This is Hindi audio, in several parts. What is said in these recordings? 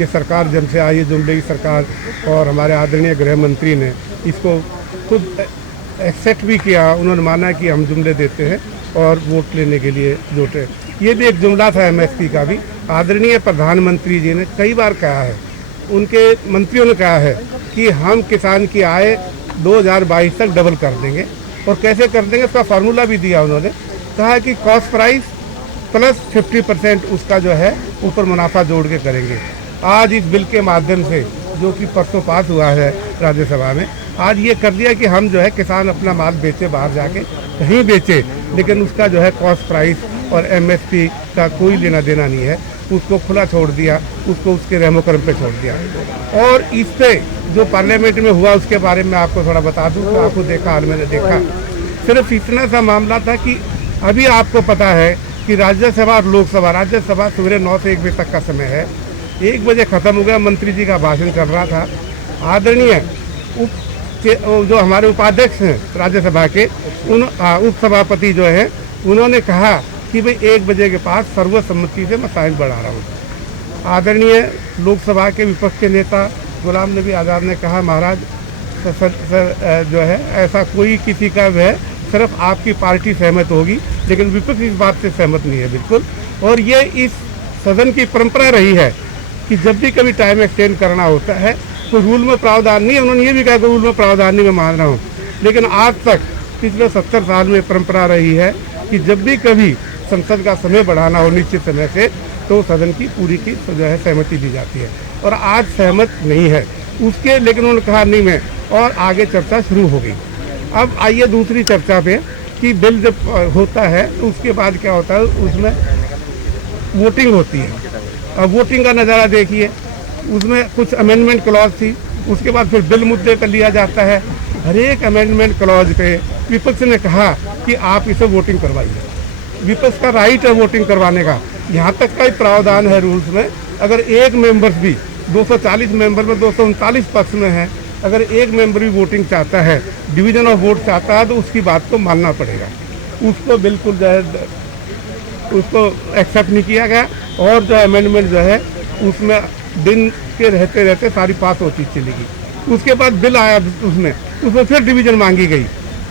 कि सरकार जब से आई है जुमले की सरकार, और हमारे आदरणीय गृह मंत्री ने इसको खुद एक्सेप्ट भी किया। उन्होंने माना कि हम जुमले देते हैं और वोट लेने के लिए जुटे। ये भी एक जुमला था एमएसपी का भी। आदरणीय प्रधानमंत्री जी ने कई बार कहा है, उनके मंत्रियों ने कहा है कि हम किसान की आय 2022 तक डबल कर देंगे। और कैसे कर देंगे उसका फार्मूला भी दिया उन्होंने। कहा कि कॉस्ट प्राइस प्लस 50% उसका जो है ऊपर मुनाफा जोड़ के करेंगे। आज इस बिल के माध्यम से जो कि परसों पास हुआ है राज्यसभा में, आज ये कर दिया कि हम जो है किसान अपना माल बेचे, बाहर जाके कहीं बेचे, लेकिन उसका जो है कॉस्ट प्राइस और एमएसपी का कोई लेना देना नहीं है। उसको खुला छोड़ दिया, उसको उसके रहमो करम पे छोड़ दिया। और इससे जो पार्लियामेंट में हुआ उसके बारे में आपको थोड़ा बता दूं कि आपको देखा, हाल मैंने देखा, सिर्फ इतना सा मामला था कि अभी आपको पता है कि राज्यसभा और लोकसभा, राज्यसभा सवेरे 9 से 1 बजे तक का समय है, 1 बजे ख़त्म हो गया। मंत्री जी का भाषण चल रहा था। आदरणीय जो हमारे उपाध्यक्ष हैं राज्यसभा के, उप सभापति जो है, उन्होंने कहा कि भाई 1 बजे के पास सर्वसम्मति से मैं साइन बढ़ा रहा हूँ। आदरणीय लोकसभा के विपक्ष के नेता गुलाम नबी आज़ाद ने कहा, महाराज जो है ऐसा कोई किसी का है, सिर्फ आपकी पार्टी सहमत होगी, लेकिन विपक्ष इस बात से सहमत नहीं है बिल्कुल। और ये इस सदन की परंपरा रही है कि जब भी कभी टाइम एक्सटेंड करना होता है तो रूल में प्रावधान नहीं है। उन्होंने ये भी कहा कि रूल में प्रावधान नहीं, मैं मान रहा हूँ, लेकिन आज तक पिछले 70 साल में परंपरा रही है कि जब भी कभी संसद का समय बढ़ाना हो निश्चित समय से, तो सदन की पूरी की जो है सहमति दी जाती है। और आज सहमत नहीं है उसके, लेकिन उन्होंने कहा नहीं मैं, और आगे चर्चा शुरू हो गई। अब आइए दूसरी चर्चा पे कि बिल जब होता है तो उसके बाद क्या होता है, उसमें वोटिंग होती है। अब वोटिंग का नज़ारा देखिए, उसमें कुछ अमेंडमेंट क्लॉज थी, उसके बाद फिर बिल मुद्दे पर लिया जाता है। हर एक अमेंडमेंट क्लॉज पे विपक्ष ने कहा कि आप इसे वोटिंग करवाइए। विपक्ष का राइट है वोटिंग करवाने का। यहाँ तक का ही प्रावधान है रूल्स में, अगर एक मेंबर भी 240 मेंबर में 239 पक्ष में है, अगर एक मेंबर भी वोटिंग चाहता है, डिवीजन ऑफ वोट चाहता है, तो उसकी बात को मानना पड़ेगा। उसको बिल्कुल जो है उसको एक्सेप्ट नहीं किया गया। और जो अमेंडमेंट जो है उसमें दिन के रहते रहते सारी पास होती चली गई। उसके बाद बिल आया, उसमें फिर डिवीजन मांगी गई,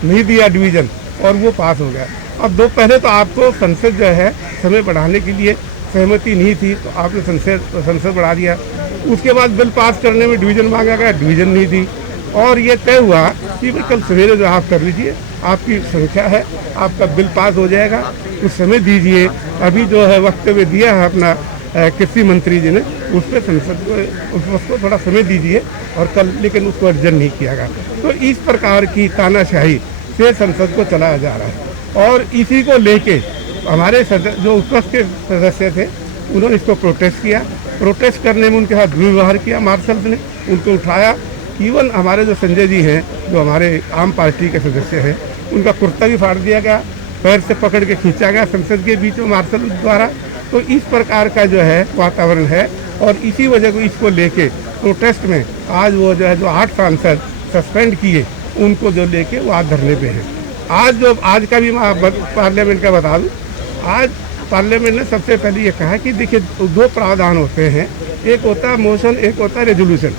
नहीं दिया डिवीजन, और वो पास हो गया। अब पहले तो आपको संसद जो है समय बढ़ाने के लिए सहमति नहीं थी, तो आपने संसद बढ़ा दिया। उसके बाद बिल पास करने में डिवीजन मांगा गया, डिवीजन नहीं दी, और ये तय हुआ कि भाई कल सवेरे जो आप कर लीजिए, आपकी संख्या है, आपका बिल पास हो जाएगा, उस समय दीजिए। अभी जो है वक्तव्य दिया है अपना कृषि मंत्री जी ने, उस पर संसद को उसको थोड़ा समय दीजिए और कल, लेकिन उसको अर्जन नहीं किया गया। तो इस प्रकार की तानाशाही से संसद को चलाया जा रहा है। और इसी को लेके हमारे जो उपस्थित के सदस्य थे, उन्होंने इसको प्रोटेस्ट किया। प्रोटेस्ट करने में उनके साथ दुर्व्यवहार किया मार्शल्स ने, उनको उठाया। इवन हमारे जो संजय जी हैं, जो हमारे आम पार्टी के सदस्य हैं, उनका कुर्ता भी फाड़ दिया गया, पैर से पकड़ के खींचा गया संसद के बीच में मार्शल द्वारा। तो इस प्रकार का जो है वातावरण है, और इसी वजह को इसको लेके प्रोटेस्ट में आज वो जो है जो 8 सांसद सस्पेंड किए, उनको जो लेके वो आज धरने पे हैं। आज का भी मैं पार्लियामेंट का बता दूँ, आज पार्लियामेंट ने सबसे पहले ये कहा कि देखिए 2 प्रावधान होते हैं, एक होता है मोशन, एक होता है रेजोल्यूशन।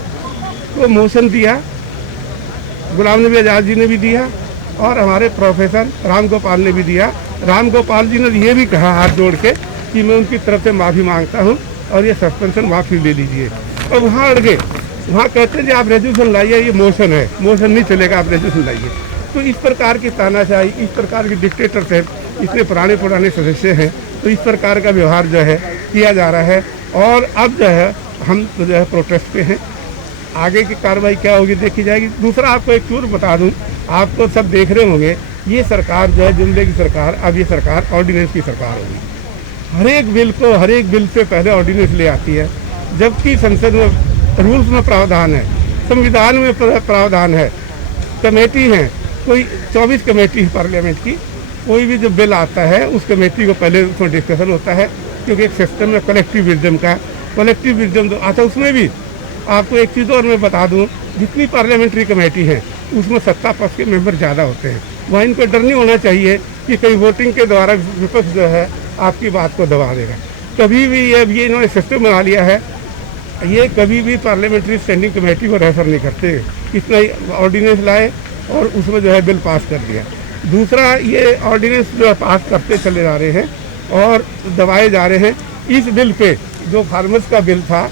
तो मोशन दिया, गुलाम नबी आज़ाद जी ने भी दिया, और हमारे प्रोफेसर राम गोपाल ने भी दिया। राम गोपाल जी ने ये भी कहा हाथ जोड़ के कि मैं उनकी तरफ से माफ़ी मांगता हूँ और ये सस्पेंशन माफ़ी ले लीजिए। और वहाँ अड़ गए, वहाँ कहते हैं जी आप रेजोल्यूशन लाइए, ये मोशन है, मोशन नहीं चलेगा, आप रेजोल्यूशन लाइए। तो इस प्रकार की तानाशाही, इस प्रकार की डिक्टेटर्स हैं, इतने पुराने सदस्य हैं, तो इस प्रकार का व्यवहार जो है किया जा रहा है। और अब जो है हम जो है प्रोटेस्ट पे हैं, आगे की कार्रवाई क्या होगी देखी जाएगी। दूसरा आपको एक चूर बता दूं, आप तो सब देख रहे होंगे, ये सरकार जो है जुमले की सरकार, अब ये सरकार ऑर्डिनेंस की सरकार होगी। हर एक बिल से पहले ऑर्डिनेंस ले आती है, जबकि संसद में रूल्स में प्रावधान है, संविधान में प्रावधान है, कमेटी है, कोई 24 कमेटी है पार्लियामेंट की। कोई भी जो बिल आता है उस कमेटी को पहले उसमें डिस्कशन होता है, क्योंकि एक सिस्टम में कलेक्टिव विजडम जो आता है, उसमें भी आपको एक चीज़ और मैं बता दूं, जितनी पार्लियामेंट्री कमेटी है उसमें सत्ता पक्ष के मेंबर ज़्यादा होते हैं। वहाँ इनको डर नहीं होना चाहिए कि कहीं वोटिंग के द्वारा विपक्ष जो है आपकी बात को दबा देगा। कभी भी ये इन्होंने सिस्टम बना लिया है ये कभी भी पार्लियामेंट्री स्टैंडिंग कमेटी को रेफर नहीं करते, इतना ही ऑर्डिनेंस लाए और उसमें जो है बिल पास कर दिया। दूसरा, ये ऑर्डिनेंस जो है पास करते चले जा रहे हैं और दबाए जा रहे हैं। इस बिल पे जो फार्मर्स का बिल था,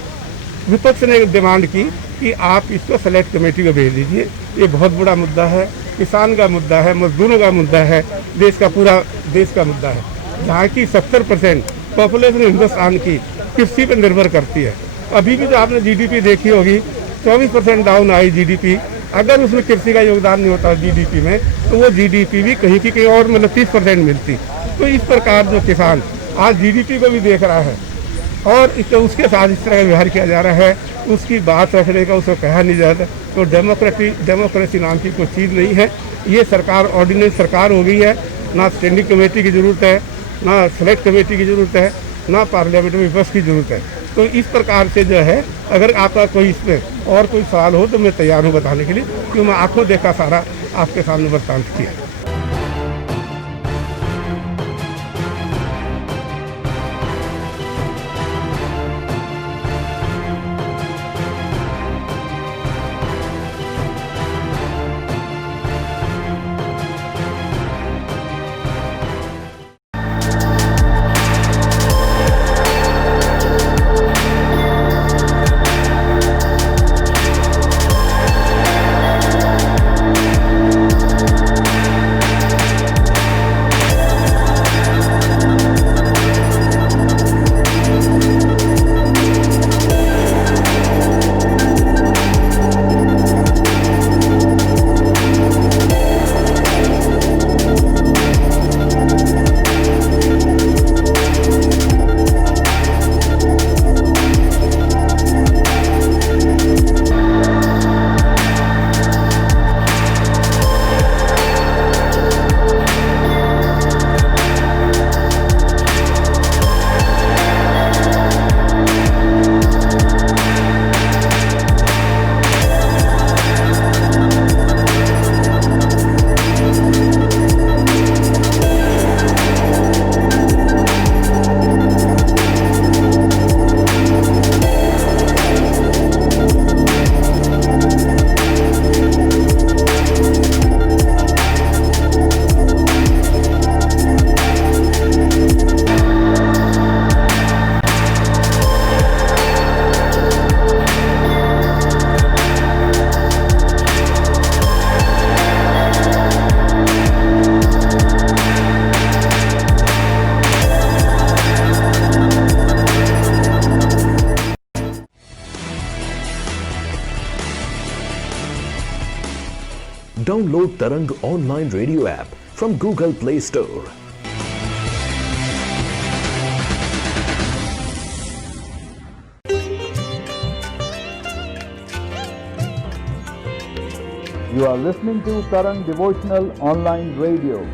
विपक्ष ने डिमांड की कि आप इसको सेलेक्ट कमेटी को भेज दीजिए। ये बहुत बड़ा मुद्दा है, किसान का मुद्दा है, मजदूरों का मुद्दा है, देश का पूरा देश का मुद्दा है। जहाँ की 70% पॉपुलेशन हिंदुस्तान की कृषि पर निर्भर करती है। अभी भी जो आपने जीडीपी देखी होगी, 24% डाउन आई जीडीपी। अगर उसमें कृषि का योगदान नहीं होता जीडीपी में, तो वो जीडीपी भी कहीं की कहीं और मतलब 30% मिलती। तो इस प्रकार जो किसान आज जीडीपी को भी देख रहा है और उसके साथ इस तरह का व्यवहार किया जा रहा है, उसकी बात रखने का उसको कहा नहीं जाता। तो डेमोक्रेसी नाम की कोई चीज़ नहीं है। ये सरकार ऑर्डिनेंस सरकार हो गई है, ना स्टैंडिंग कमेटी की ज़रूरत है, ना सेलेक्ट कमेटी की ज़रूरत है, ना पार्लियामेंट में विपक्ष की ज़रूरत है। तो इस प्रकार से जो है, अगर आपका कोई इसमें और कोई सवाल हो तो मैं तैयार हूँ बताने के लिए, क्योंकि मैं आंखों देखा सारा आपके सामने वृत्तांत किया। Download Tarang online radio app from Google Play Store. You are listening to Tarang Devotional Online Radio.